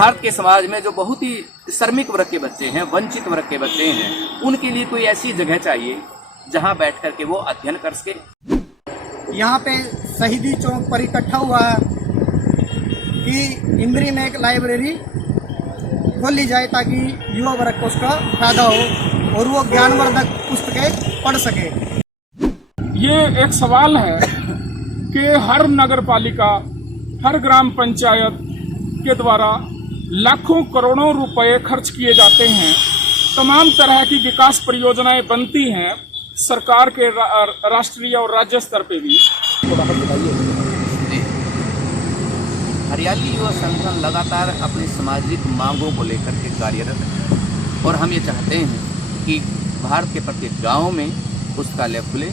भारत के समाज में जो बहुत ही श्रमिक वर्ग के बच्चे हैं, वंचित वर्ग के बच्चे हैं, उनके लिए कोई ऐसी जगह चाहिए जहां बैठ कर के वो अध्ययन कर सके। यहाँ पे शहीदी चौक पर इकट्ठा हुआ है कि इंद्री में एक लाइब्रेरी खोली जाए ताकि युवा वर्ग को उसका फायदा हो और वो ज्ञानवर्धक पुस्तकें पढ़ सके। ये एक सवाल है कि हर नगर पालिका, हर ग्राम पंचायत के द्वारा लाखों करोड़ों रुपए खर्च किए जाते हैं, तमाम तरह की विकास परियोजनाएं बनती हैं सरकार के राष्ट्रीय और राज्य स्तर पे भी। हरियाली युवा संगठन लगातार अपनी सामाजिक मांगों को लेकर के कार्यरत है और हम ये चाहते हैं कि भारत के प्रत्येक गांव में पुस्तकालय खुले।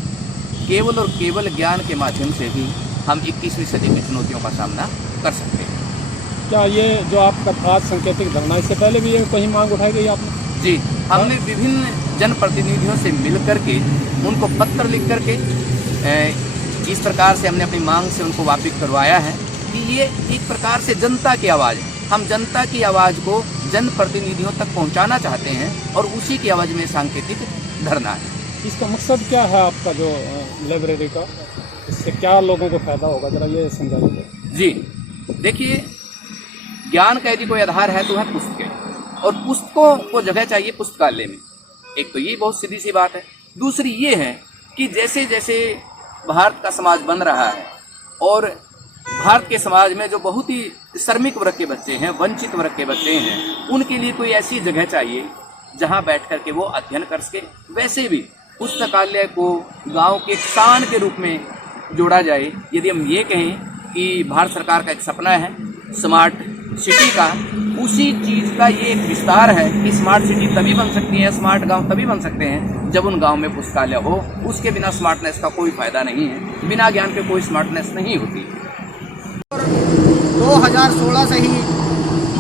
केवल और केवल ज्ञान के माध्यम से भी हम 21वीं सदी की चुनौतियों का सामना कर सकते हैं। क्या ये जो आपका आज सांकेतिक धरना, इससे पहले भी ये कहीं मांग उठाई गई आपने? जी, हमने विभिन्न जनप्रतिनिधियों से मिल करके उनको पत्र लिख करके इस प्रकार से हमने अपनी मांग से उनको वाकिफ करवाया है कि ये एक प्रकार से जनता की आवाज़ है। हम जनता की आवाज़ को जनप्रतिनिधियों तक पहुंचाना चाहते हैं और उसी की आवाज़ में सांकेतिक धरना है। इसका मकसद क्या है आपका जो लाइब्रेरी का? इससे क्या लोगों को फायदा होगा, जरा ये समझा दीजिए। जी देखिए, ज्ञान का यदि कोई आधार है तो है पुस्तकें, और पुस्तकों को जगह चाहिए पुस्तकालय में। एक तो ये बहुत सीधी सी बात है। दूसरी ये है कि जैसे जैसे भारत का समाज बन रहा है और भारत के समाज में जो बहुत ही श्रमिक वर्ग के बच्चे हैं, वंचित वर्ग के बच्चे हैं, उनके लिए कोई ऐसी जगह चाहिए जहां बैठ कर के वो अध्ययन कर सके। वैसे भी पुस्तकालय को गांव के शान के रूप में जोड़ा जाए। यदि हम ये कहें कि भारत सरकार का एक सपना है स्मार्ट सिटी का, उसी चीज़ का ये एक विस्तार है कि स्मार्ट सिटी तभी बन सकती है, स्मार्ट गांव तभी बन सकते हैं जब उन गांव में पुस्तकालय हो। उसके बिना स्मार्टनेस का कोई फायदा नहीं है, बिना ज्ञान के कोई स्मार्टनेस नहीं होती। 2016 से ही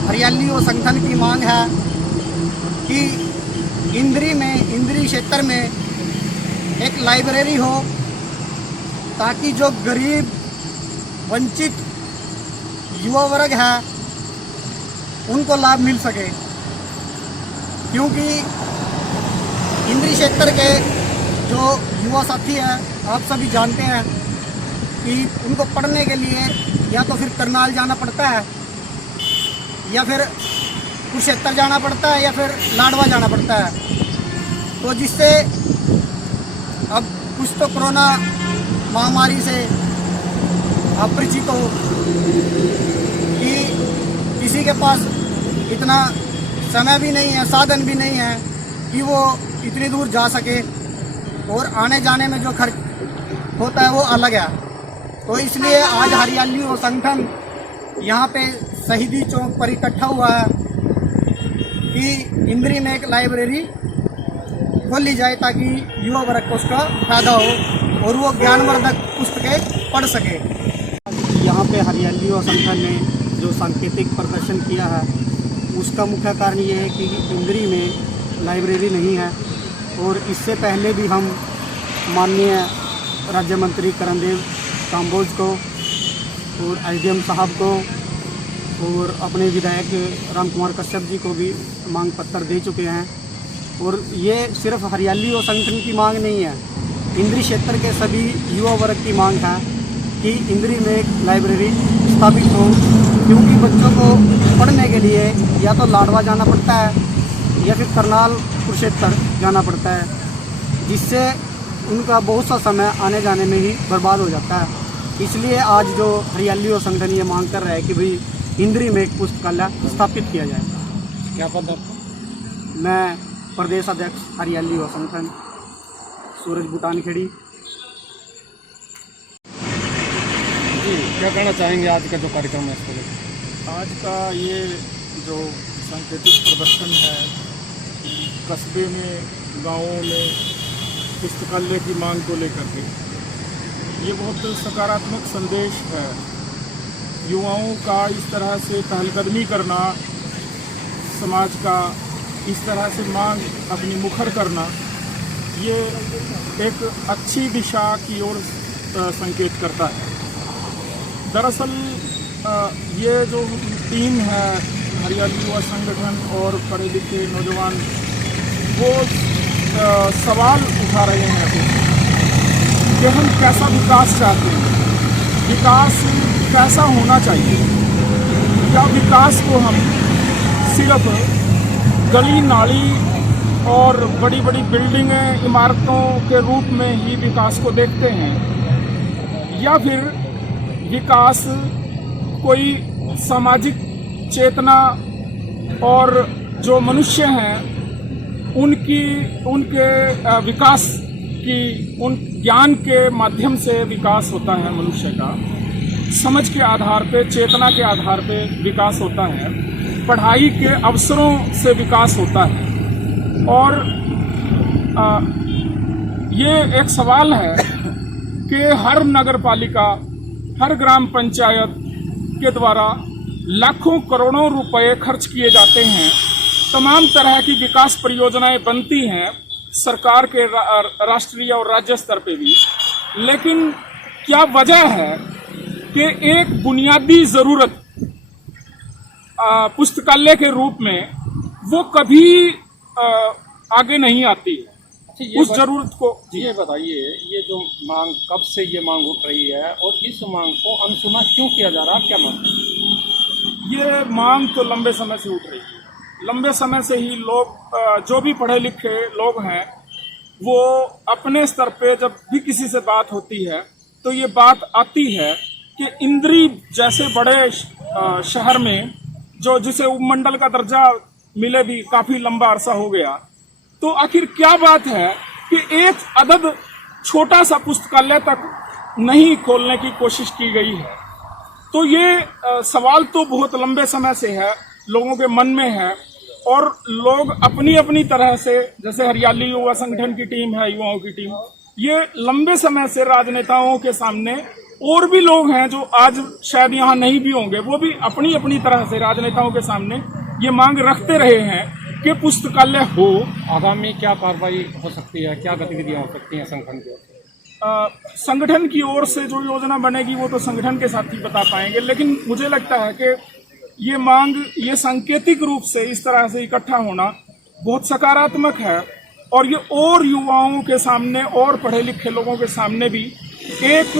हरियाली युवा संगठन की मांग है कि इंद्री क्षेत्र में एक लाइब्रेरी हो ताकि जो गरीब वंचित युवा वर्ग है उनको लाभ मिल सके, क्योंकि इंद्री क्षेत्र के जो युवा साथी हैं आप सभी जानते हैं कि उनको पढ़ने के लिए या तो फिर करनाल जाना पड़ता है या फिर कुरुक्षेत्र जाना पड़ता है या फिर लाडवा जाना पड़ता है। तो जिससे अब कुछ तो कोरोना महामारी से आप परिचित हो कि किसी के पास इतना समय भी नहीं है, साधन भी नहीं है कि वो इतनी दूर जा सके, और आने जाने में जो खर्च होता है वो अलग है। तो इसलिए आज हरियाली युवा संगठन यहाँ पे शहीदी चौक पर इकट्ठा हुआ है कि इंद्री में एक लाइब्रेरी खोली जाए ताकि युवा वर्ग को उसका फायदा हो और वो ज्ञानवर्धक पुस्तकें पढ़ सके। यहाँ पे हरियाली युवा संगठन ने जो सांकेतिक प्रदर्शन किया है उसका मुख्य कारण ये है कि इंद्री में लाइब्रेरी नहीं है, और इससे पहले भी हम माननीय राज्य मंत्री करणदेव काम्बोज को और एसडीएम साहब को और अपने विधायक राम कुमार कश्यप जी को भी मांग पत्र दे चुके हैं। और ये सिर्फ हरियाली युवा संगठन की मांग नहीं है, इंद्री क्षेत्र के सभी युवा वर्ग की मांग है कि इंद्री में एक लाइब्रेरी स्थापित हो, क्योंकि बच्चों को पढ़ने के लिए या तो लाडवा जाना पड़ता है या फिर करनाल कुरुक्षेत्र जाना पड़ता है, जिससे उनका बहुत सा समय आने जाने में ही बर्बाद हो जाता है। इसलिए आज जो हरियाली युवा संगठन ये मांग कर रहा है कि भाई इंद्री में एक पुस्तकालय स्थापित किया जाए। क्या पद आपका? मैं प्रदेश अध्यक्ष हरियाली युवा संगठन सूरज बुटानखेड़ी। जी, क्या कहना चाहेंगे आज का जो कार्यक्रम है इसको लेकर? आज का ये जो सांकेतिक प्रदर्शन है कस्बे में, गांवों में पुस्तकालय की मांग को लेकर के, ये बहुत सकारात्मक संदेश है। युवाओं का इस तरह से पहलकदमी करना, समाज का इस तरह से मांग अपनी मुखर करना, ये एक अच्छी दिशा की ओर संकेत करता है। दरअसल ये जो टीम है हरियाली युवा संगठन और पढ़े लिखे नौजवान वो सवाल उठा रहे हैं अभी कि हम कैसा विकास चाहते हैं, विकास कैसा होना चाहिए। क्या विकास को हम सिर्फ गली नाली और बड़ी बड़ी बिल्डिंगें इमारतों के रूप में ही विकास को देखते हैं, या फिर विकास कोई सामाजिक चेतना और जो मनुष्य हैं उनके विकास की उन ज्ञान के माध्यम से विकास होता है, मनुष्य का समझ के आधार पे, चेतना के आधार पे विकास होता है, पढ़ाई के अवसरों से विकास होता है। और ये एक सवाल है कि हर नगर पालिका, हर ग्राम पंचायत के द्वारा लाखों करोड़ों रुपए खर्च किए जाते हैं, तमाम तरह की विकास परियोजनाएं बनती हैं सरकार के राष्ट्रीय और राज्य स्तर पे भी, लेकिन क्या वजह है कि एक बुनियादी ज़रूरत पुस्तकालय के रूप में वो कभी आगे नहीं आती है। उस जरूरत को ये बताइए, ये जो मांग, कब से ये मांग उठ रही है और इस मांग को अनसुना क्यों किया जा रहा है, क्या मांग? ये मांग तो लंबे समय से उठ रही है। लंबे समय से ही लोग, जो भी पढ़े लिखे लोग हैं, वो अपने स्तर पे जब भी किसी से बात होती है तो ये बात आती है कि इंद्री जैसे बड़े शहर में, जो जिसे उपमंडल का दर्जा मिले भी काफी लंबा अरसा हो गया, तो आखिर क्या बात है कि एक अदद छोटा सा पुस्तकालय तक नहीं खोलने की कोशिश की गई है। तो ये सवाल तो बहुत लंबे समय से है, लोगों के मन में है, और लोग अपनी अपनी तरह से, जैसे हरियाली युवा संगठन की टीम है, युवाओं की टीम, ये लंबे समय से राजनेताओं के सामने, और भी लोग हैं जो आज शायद यहाँ नहीं भी होंगे, वो भी अपनी अपनी तरह से राजनेताओं के सामने ये मांग रखते रहे हैं कि पुस्तकालय हो। आगामी क्या कार्रवाई हो सकती है, क्या गतिविधियां हो सकती हैं संगठन की ओर से? संगठन की ओर से जो योजना बनेगी वो तो संगठन के साथ ही बता पाएंगे, लेकिन मुझे लगता है कि ये मांग, ये सांकेतिक रूप से इस तरह से इकट्ठा होना बहुत सकारात्मक है, और ये और युवाओं के सामने और पढ़े लिखे लोगों के सामने भी एक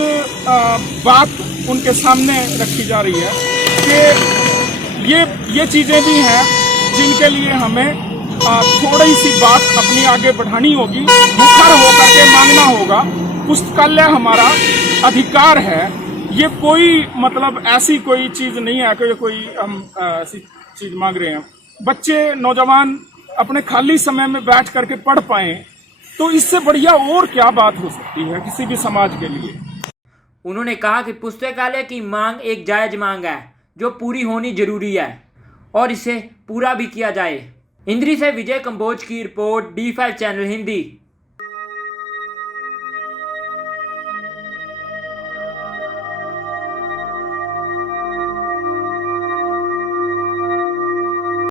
बात उनके सामने रखी जा रही है कि ये चीज़ें भी हैं जिनके लिए हमें थोड़ी सी बात अपनी आगे बढ़ानी होगी, मुखर होकर के मांगना होगा। पुस्तकालय हमारा अधिकार है, ये कोई मतलब ऐसी कोई चीज़ नहीं है कि कोई हम ऐसी चीज़ मांग रहे हैं। बच्चे, नौजवान अपने खाली समय में बैठ करके पढ़ पाएं, तो इससे बढ़िया और क्या बात हो सकती है किसी भी समाज के लिए। उन्होंने कहा कि पुस्तकालय की मांग एक जायज मांग है जो पूरी होनी जरूरी है और इसे पूरा भी किया जाए। इंद्री से विजय कंबोज की रिपोर्ट, D5 चैनल हिंदी।